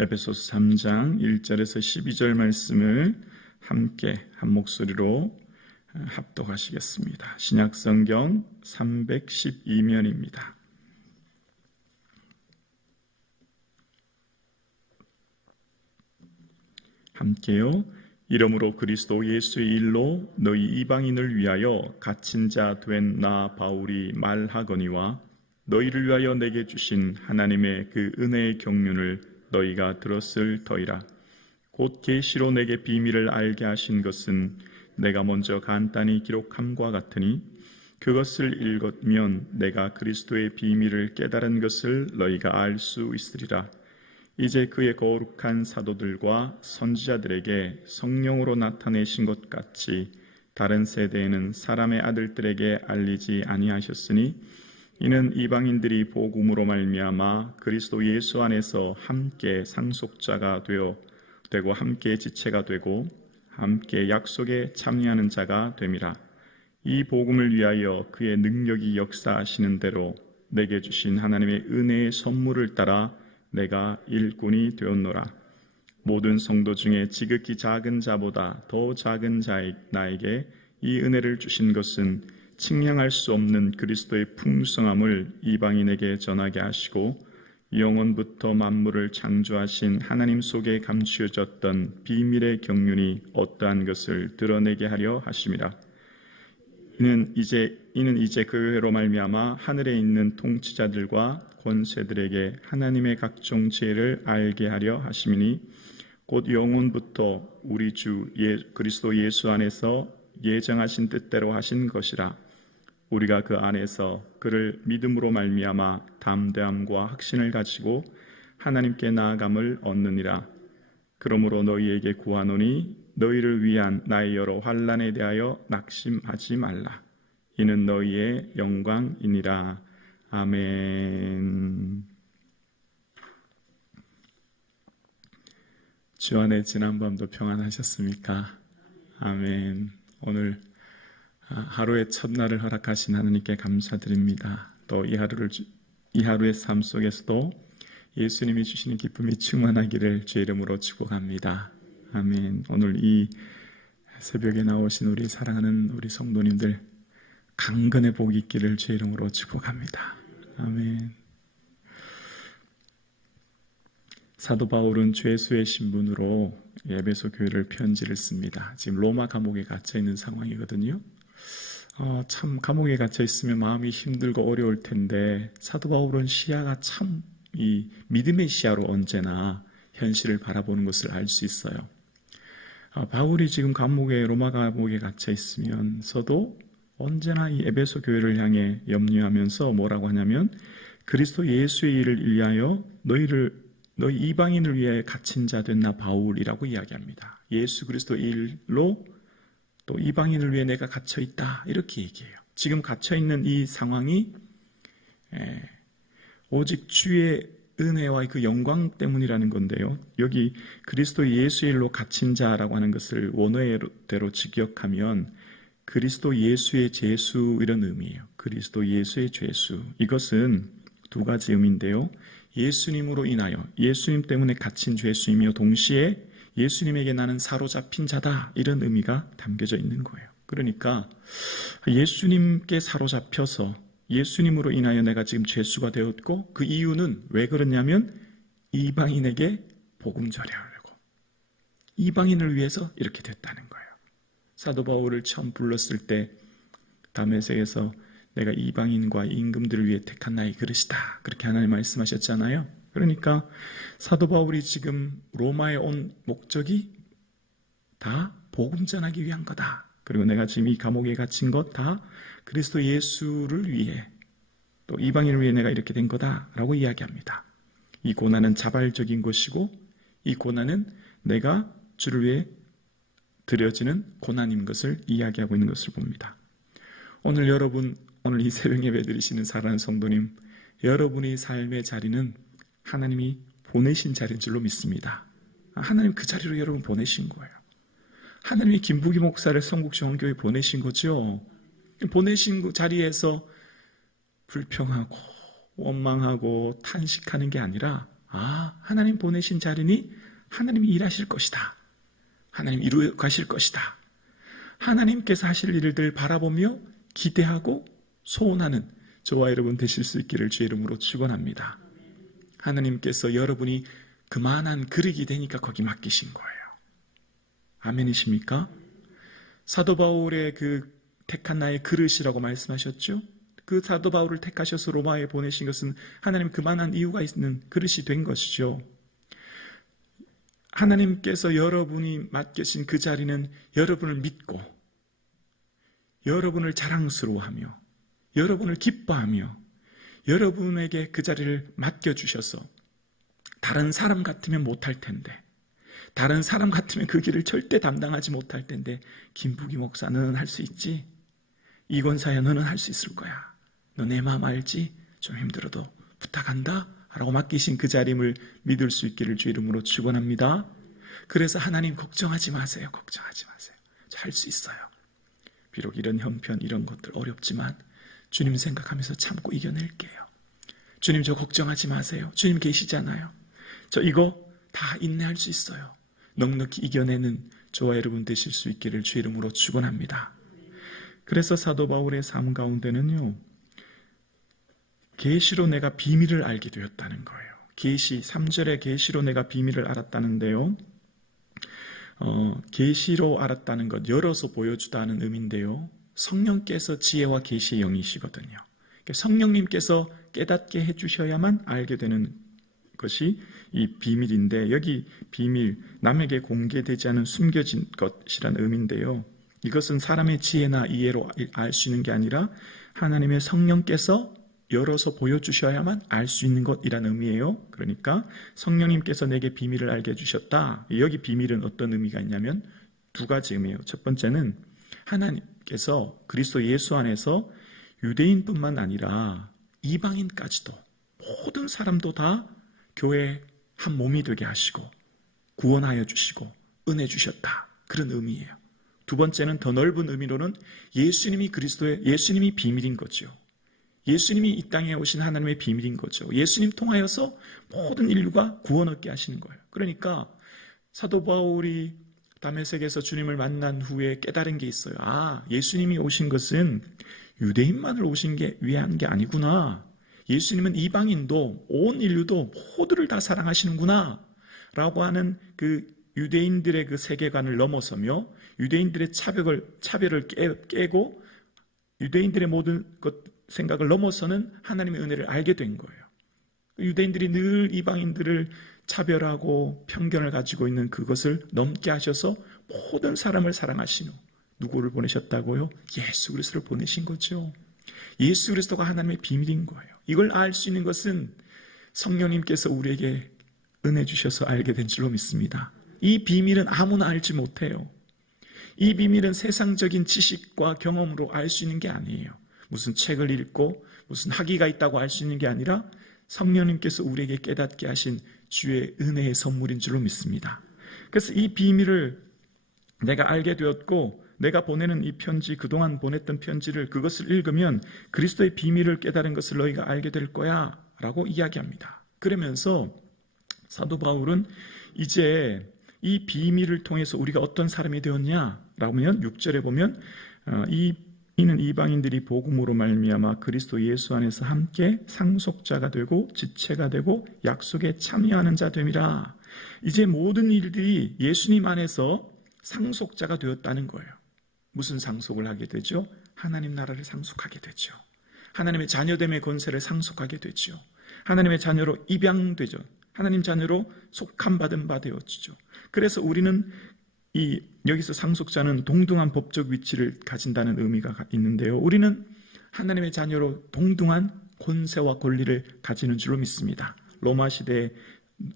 에베소서 3장 1절에서 12절 말씀을 함께 한 목소리로 합독하시겠습니다. 신약성경 312면입니다. 함께요. 이러므로 그리스도 예수의 일로 너희 이방인을 위하여 갇힌 자 된 나 바울이 말하거니와 너희를 위하여 내게 주신 하나님의 그 은혜의 경륜을 너희가 들었을 터이라. 곧 계시로 내게 비밀을 알게 하신 것은 내가 먼저 간단히 기록함과 같으니 그것을 읽으면 내가 그리스도의 비밀을 깨달은 것을 너희가 알 수 있으리라. 이제 그의 거룩한 사도들과 선지자들에게 성령으로 나타내신 것 같이 다른 세대에는 사람의 아들들에게 알리지 아니하셨으니 이는 이방인들이 복음으로 말미암아 그리스도 예수 안에서 함께 상속자가 되고 함께 지체가 되고 함께 약속에 참여하는 자가 됨이라. 이 복음을 위하여 그의 능력이 역사하시는 대로 내게 주신 하나님의 은혜의 선물을 따라 내가 일꾼이 되었노라. 모든 성도 중에 지극히 작은 자보다 더 작은 나에게 이 은혜를 주신 것은 측량할 수 없는 그리스도의 풍성함을 이방인에게 전하게 하시고 영원부터 만물을 창조하신 하나님 속에 감추어졌던 비밀의 경륜이 어떠한 것을 드러내게 하려 하심이라. 이는 이제 그 회로 말미암아 하늘에 있는 통치자들과 권세들에게 하나님의 각종 지혜를 알게 하려 하심이니 곧 영원부터 우리 주 그리스도 예수 안에서 예정하신 뜻대로 하신 것이라. 우리가 그 안에서 그를 믿음으로 말미암아 담대함과 확신을 가지고 하나님께 나아감을 얻느니라. 그러므로 너희에게 구하노니 너희를 위한 나의 여러 환난에 대하여 낙심하지 말라. 이는 너희의 영광이니라. 아멘. 주 안에 지난밤도 평안하셨습니까? 아멘. 오늘 하루의 첫날을 허락하신 하나님께 감사드립니다. 또 이 하루의 삶 속에서도 예수님이 주시는 기쁨이 충만하기를 주의 이름으로 축복합니다. 아멘. 오늘 이 새벽에 나오신 우리 사랑하는 우리 성도님들 강건의 복이 있기를 주의 이름으로 축복합니다. 아멘. 사도 바울은 죄수의 신분으로 에베소 교회를 편지를 씁니다. 지금 로마 감옥에 갇혀 있는 상황이거든요. 참 감옥에 갇혀 있으면 마음이 힘들고 어려울 텐데 사도 바울은 시야가 참 이 믿음의 시야로 언제나 현실을 바라보는 것을 알 수 있어요. 바울이 지금 로마 감옥에 갇혀 있으면서도 언제나 이 에베소 교회를 향해 염려하면서 뭐라고 하냐면 그리스도 예수의 일을 위하여 너희 이방인을 위해 갇힌 자 된 나 바울이라고 이야기합니다. 예수 그리스도의 일로 또 이방인을 위해 내가 갇혀 있다 이렇게 얘기해요. 지금 갇혀 있는 이 상황이 오직 주의 은혜와 그 영광 때문이라는 건데요. 여기 그리스도 예수의 일로 갇힌 자라고 하는 것을 원어대로 직역하면 그리스도 예수의 죄수 이런 의미예요. 그리스도 예수의 죄수. 이것은 두 가지 의미인데요. 예수님으로 인하여 예수님 때문에 갇힌 죄수이며 동시에 예수님에게 나는 사로잡힌 자다 이런 의미가 담겨져 있는 거예요. 그러니까 예수님께 사로잡혀서 예수님으로 인하여 내가 지금 죄수가 되었고 그 이유는 왜 그러냐면 이방인에게 복음 전하려고 이방인을 위해서 이렇게 됐다는 거예요. 사도 바울을 처음 불렀을 때 다메섹에서 내가 이방인과 임금들을 위해 택한 나의 그릇이다 그렇게 하나님 말씀하셨잖아요. 그러니까 사도 바울이 지금 로마에 온 목적이 다 복음 전하기 위한 거다. 그리고 내가 지금 이 감옥에 갇힌 것 다 그리스도 예수를 위해 또 이방인을 위해 내가 이렇게 된 거다라고 이야기합니다. 이 고난은 자발적인 것이고 이 고난은 내가 주를 위해 드려지는 고난인 것을 이야기하고 있는 것을 봅니다. 오늘 이 새벽 예배 드리시는 사랑하는 성도님, 여러분의 삶의 자리는 하나님이 보내신 자리인 줄로 믿습니다. 하나님 그 자리로 여러분 보내신 거예요. 하나님이 김부기 목사를 성북중앙교회에 보내신 거죠. 보내신 그 자리에서 불평하고 원망하고 탄식하는 게 아니라 하나님 보내신 자리니 하나님이 일하실 것이다. 하나님 이루어 가실 것이다. 하나님께서 하실 일들 바라보며 기대하고 소원하는 저와 여러분 되실 수 있기를 주의 이름으로 축원합니다. 하나님께서 여러분이 그만한 그릇이 되니까 거기 맡기신 거예요. 아멘이십니까? 사도 바울의 그 택한 나의 그릇이라고 말씀하셨죠? 그 사도 바울을 택하셔서 로마에 보내신 것은 하나님 그만한 이유가 있는 그릇이 된 것이죠. 하나님께서 여러분이 맡기신 그 자리는 여러분을 믿고 여러분을 자랑스러워하며 여러분을 기뻐하며 여러분에게 그 자리를 맡겨주셔서 다른 사람 같으면 못할 텐데 다른 사람 같으면 그 길을 절대 담당하지 못할 텐데 김부기 목사 너는 할 수 있지? 이권사야 너는 할 수 있을 거야. 너 내 마음 알지? 좀 힘들어도 부탁한다 라고 맡기신 그 자림을 믿을 수 있기를 주 이름으로 축원합니다. 그래서 하나님 걱정하지 마세요. 걱정하지 마세요. 할 수 있어요. 비록 이런 형편 이런 것들 어렵지만 주님 생각하면서 참고 이겨낼게요. 주님 저 걱정하지 마세요. 주님 계시잖아요. 저 이거 다 인내할 수 있어요. 넉넉히 이겨내는 저와 여러분 되실 수 있기를 주 이름으로 축원합니다. 그래서 사도 바울의 삶 가운데는요, 계시로 내가 비밀을 알게 되었다는 거예요. 계시 3절에 계시로 내가 비밀을 알았다는데요. 계시로 알았다는 것, 열어서 보여주다는 의미인데요. 성령께서 지혜와 계시의 영이시거든요. 성령님께서 깨닫게 해주셔야만 알게 되는 것이 이 비밀인데, 여기 비밀, 남에게 공개되지 않은 숨겨진 것이라는 의미인데요. 이것은 사람의 지혜나 이해로 알 수 있는 게 아니라 하나님의 성령께서 열어서 보여주셔야만 알 수 있는 것이라는 의미예요. 그러니까 성령님께서 내게 비밀을 알게 해주셨다. 여기 비밀은 어떤 의미가 있냐면 두 가지 의미예요. 첫 번째는 하나님께서 그리스도 예수 안에서 유대인뿐만 아니라 이방인까지도 모든 사람도 다 교회 한 몸이 되게 하시고 구원하여 주시고 은혜 주셨다. 그런 의미예요. 두 번째는 더 넓은 의미로는 예수님이 예수님이 비밀인 거죠. 예수님이 이 땅에 오신 하나님의 비밀인 거죠. 예수님 통하여서 모든 인류가 구원 얻게 하시는 거예요. 그러니까 사도 바울이 다메섹에서 주님을 만난 후에 깨달은 게 있어요. 예수님이 오신 것은 유대인만을 위한 게 아니구나. 예수님은 이방인도 온 인류도 모두를 다 사랑하시는구나 라고 하는 그 유대인들의 그 세계관을 넘어서며 유대인들의 차별을 깨고 유대인들의 모든 생각을 넘어서는 하나님의 은혜를 알게 된 거예요. 유대인들이 늘 이방인들을 차별하고 편견을 가지고 있는 그것을 넘게 하셔서 모든 사람을 사랑하시는 누구를 보내셨다고요? 예수 그리스도를 보내신 거죠. 예수 그리스도가 하나님의 비밀인 거예요. 이걸 알 수 있는 것은 성령님께서 우리에게 은혜 주셔서 알게 된 줄로 믿습니다. 이 비밀은 아무나 알지 못해요. 이 비밀은 세상적인 지식과 경험으로 알 수 있는 게 아니에요. 무슨 책을 읽고 무슨 학위가 있다고 알 수 있는 게 아니라 성령님께서 우리에게 깨닫게 하신 주의 은혜의 선물인 줄로 믿습니다. 그래서 이 비밀을 내가 알게 되었고 내가 보내는 이 편지, 그동안 보냈던 편지를 그것을 읽으면 그리스도의 비밀을 깨달은 것을 너희가 알게 될 거야 라고 이야기합니다. 그러면서 사도 바울은 이제 이 비밀을 통해서 우리가 어떤 사람이 되었냐라고 하면 6절에 보면 이는 이방인들이 복음으로 말미암아 그리스도 예수 안에서 함께 상속자가 되고 지체가 되고 약속에 참여하는 자 됨이라. 이제 모든 일들이 예수님 안에서 상속자가 되었다는 거예요. 무슨 상속을 하게 되죠? 하나님 나라를 상속하게 되죠. 하나님의 자녀됨의 권세를 상속하게 되죠. 하나님의 자녀로 입양되죠. 하나님 자녀로 속함 받은 바 되어지죠. 그래서 우리는 여기서 상속자는 동등한 법적 위치를 가진다는 의미가 있는데요. 우리는 하나님의 자녀로 동등한 권세와 권리를 가지는 줄로 믿습니다. 로마 시대에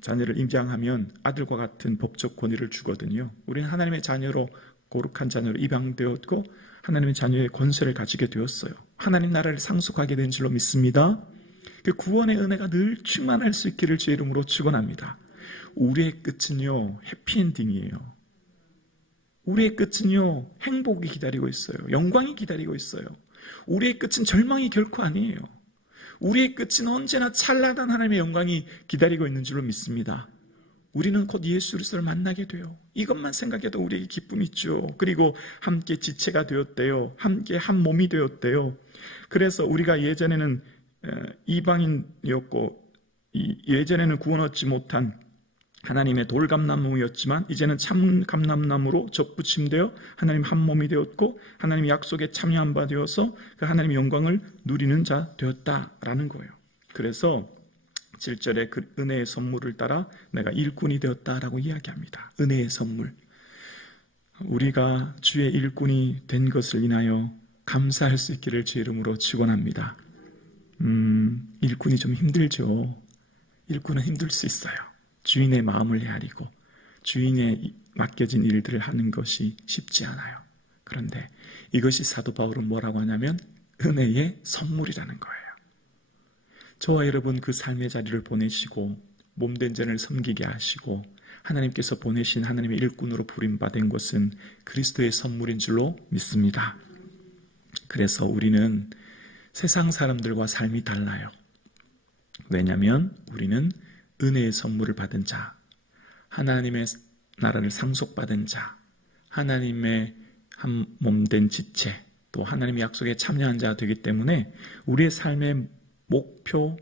자녀를 입양하면 아들과 같은 법적 권위를 주거든요. 우리는 하나님의 자녀로 거룩한 자녀로 입양되었고 하나님의 자녀의 권세를 가지게 되었어요. 하나님 나라를 상속하게 된 줄로 믿습니다. 그 구원의 은혜가 늘 충만할 수 있기를 주의 이름으로 축원합니다. 우리의 끝은요 해피엔딩이에요. 우리의 끝은요 행복이 기다리고 있어요. 영광이 기다리고 있어요. 우리의 끝은 절망이 결코 아니에요. 우리의 끝은 언제나 찬란한 하나님의 영광이 기다리고 있는 줄로 믿습니다. 우리는 곧 예수 그리스도를 만나게 돼요. 이것만 생각해도 우리에게 기쁨이 있죠. 그리고 함께 지체가 되었대요. 함께 한 몸이 되었대요. 그래서 우리가 예전에는 이방인이었고 예전에는 구원 얻지 못한 하나님의 돌감나무였지만 이제는 참감람나무로 접붙임되어 하나님 한 몸이 되었고 하나님의 약속에 참여한 바 되어서 그 하나님의 영광을 누리는 자 되었다라는 거예요. 그래서 7절에 그 은혜의 선물을 따라 내가 일꾼이 되었다라고 이야기합니다. 은혜의 선물. 우리가 주의 일꾼이 된 것을 인하여 감사할 수 있기를 주의 이름으로 축원합니다. 일꾼이 좀 힘들죠. 일꾼은 힘들 수 있어요. 주인의 마음을 헤아리고 주인의 맡겨진 일들을 하는 것이 쉽지 않아요. 그런데 이것이 사도 바울은 뭐라고 하냐면 은혜의 선물이라는 거예요. 저와 여러분 그 삶의 자리를 보내시고 몸된 자를 섬기게 하시고 하나님께서 보내신 하나님의 일꾼으로 부름받은 것은 그리스도의 선물인 줄로 믿습니다. 그래서 우리는 세상 사람들과 삶이 달라요. 왜냐하면 우리는 은혜의 선물을 받은 자, 하나님의 나라를 상속받은 자, 하나님의 한 몸된 지체, 또 하나님의 약속에 참여한 자가 되기 때문에 우리의 삶의 목표,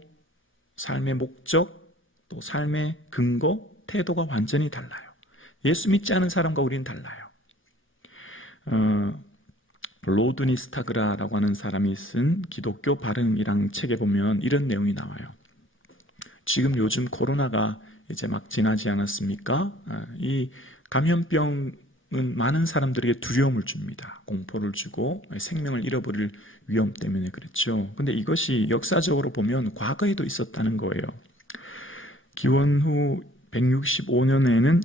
삶의 목적, 또 삶의 근거, 태도가 완전히 달라요. 예수 믿지 않은 사람과 우리는 달라요. 로드니 스타그라라고 하는 사람이 쓴 기독교 발응이라는 책에 보면 이런 내용이 나와요. 지금 요즘 코로나가 이제 막 지나지 않았습니까? 이 감염병은 많은 사람들에게 두려움을 줍니다. 공포를 주고 생명을 잃어버릴 위험 때문에 그렇죠. 근데 이것이 역사적으로 보면 과거에도 있었다는 거예요. 기원 후 165년에는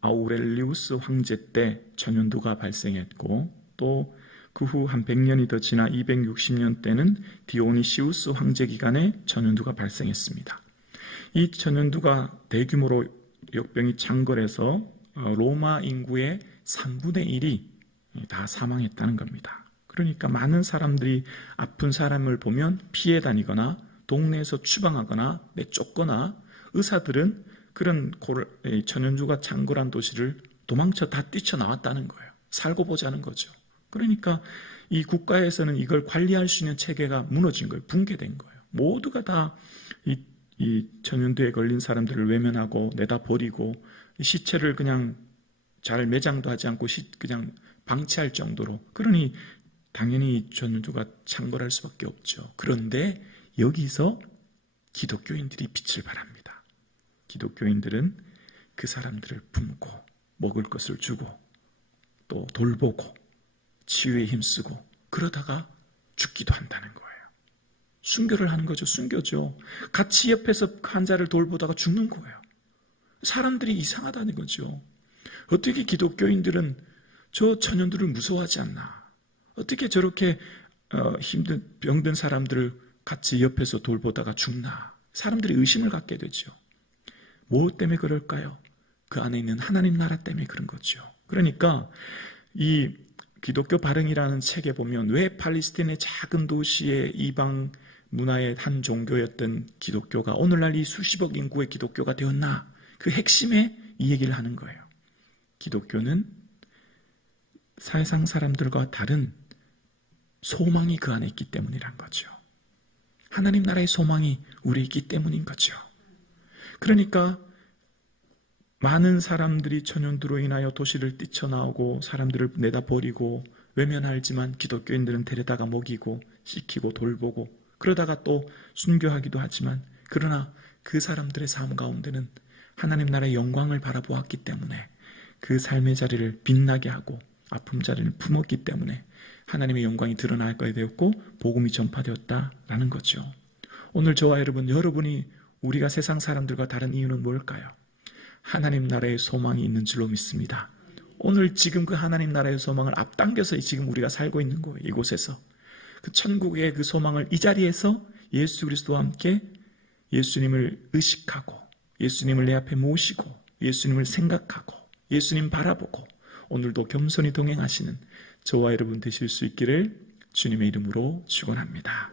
아우렐리우스 황제 때 전염두가 발생했고 또 그 후 한 100년이 더 지나 260년 때는 디오니시우스 황제 기간에 전염두가 발생했습니다. 이 전염두가 대규모로 역병이 창궐해서 로마 인구의 3분의 1이 다 사망했다는 겁니다. 그러니까 많은 사람들이 아픈 사람을 보면 피해 다니거나 동네에서 추방하거나 내쫓거나 의사들은 그런 전염두가 창궐한 도시를 도망쳐 다 뛰쳐나왔다는 거예요. 살고 보자는 거죠. 그러니까 이 국가에서는 이걸 관리할 수 있는 체계가 무너진 거예요. 붕괴된 거예요. 모두가 다 이 전염두에 걸린 사람들을 외면하고 내다 버리고 시체를 그냥 잘 매장도 하지 않고 그냥 방치할 정도로. 그러니 당연히 전염두가 창궐할 수밖에 없죠. 그런데 여기서 기독교인들이 빛을 발합니다. 기독교인들은 그 사람들을 품고 먹을 것을 주고 또 돌보고 치유에 힘쓰고 그러다가 죽기도 한다는 거예요. 순교를 하는 거죠. 순교죠. 같이 옆에서 환자를 돌보다가 죽는 거예요. 사람들이 이상하다는 거죠. 어떻게 기독교인들은 저 전염두를 무서워하지 않나? 어떻게 저렇게 힘든 병든 사람들을 같이 옆에서 돌보다가 죽나? 사람들이 의심을 갖게 되죠. 뭐 때문에 그럴까요? 그 안에 있는 하나님 나라 때문에 그런 거죠. 그러니까 이 기독교 발응이라는 책에 보면 왜 팔레스타인의 작은 도시의 이방 문화의 한 종교였던 기독교가 오늘날 이 수십억 인구의 기독교가 되었나? 그 핵심에 이 얘기를 하는 거예요. 기독교는 세상 사람들과 다른 소망이 그 안에 있기 때문이란 거죠. 하나님 나라의 소망이 우리에 있기 때문인 거죠. 그러니까 많은 사람들이 전염두로 인하여 도시를 뛰쳐나오고 사람들을 내다버리고 외면하지만 기독교인들은 데려다가 먹이고 씻기고 돌보고 그러다가 또 순교하기도 하지만 그러나 그 사람들의 삶 가운데는 하나님 나라의 영광을 바라보았기 때문에 그 삶의 자리를 빛나게 하고 아픔 자리를 품었기 때문에 하나님의 영광이 드러날 거에 되었고 복음이 전파되었다라는 거죠. 오늘 저와 여러분이 우리가 세상 사람들과 다른 이유는 뭘까요? 하나님 나라의 소망이 있는 줄로 믿습니다. 오늘 지금 그 하나님 나라의 소망을 앞당겨서 지금 우리가 살고 있는 거예요. 이곳에서 그 천국의 그 소망을 이 자리에서 예수 그리스도와 함께 예수님을 의식하고 예수님을 내 앞에 모시고 예수님을 생각하고 예수님 바라보고 오늘도 겸손히 동행하시는 저와 여러분 되실 수 있기를 주님의 이름으로 축원합니다.